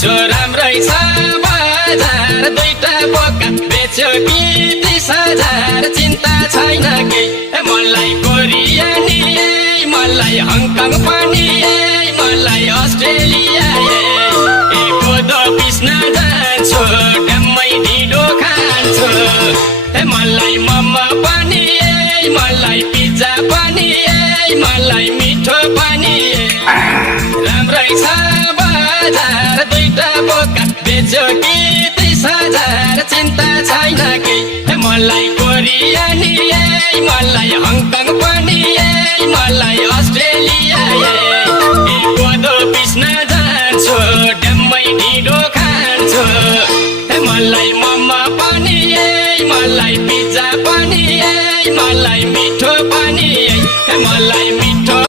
छ राम्रै छ बजार दुईटा बोका बेच्यो कि 30,000 चिन्ता छैन केही मलाई कोरिया नि मलाई हङकङ पनि मलाई अस्ट्रेलिया कोदो पिस्न जान्छु ड्याम्मै ढिँडो खान्छु मलाई मोमो पनि मलाई पिज्जा पनि मलाई मिठो पनि राम्रै छ बजार दुईटा बोका बेच्यो कि 30,000 चिन्ता छैन केही मलाई कोरिया नि मलाई हङकङ पनि मलाई अस्ट्रेलिया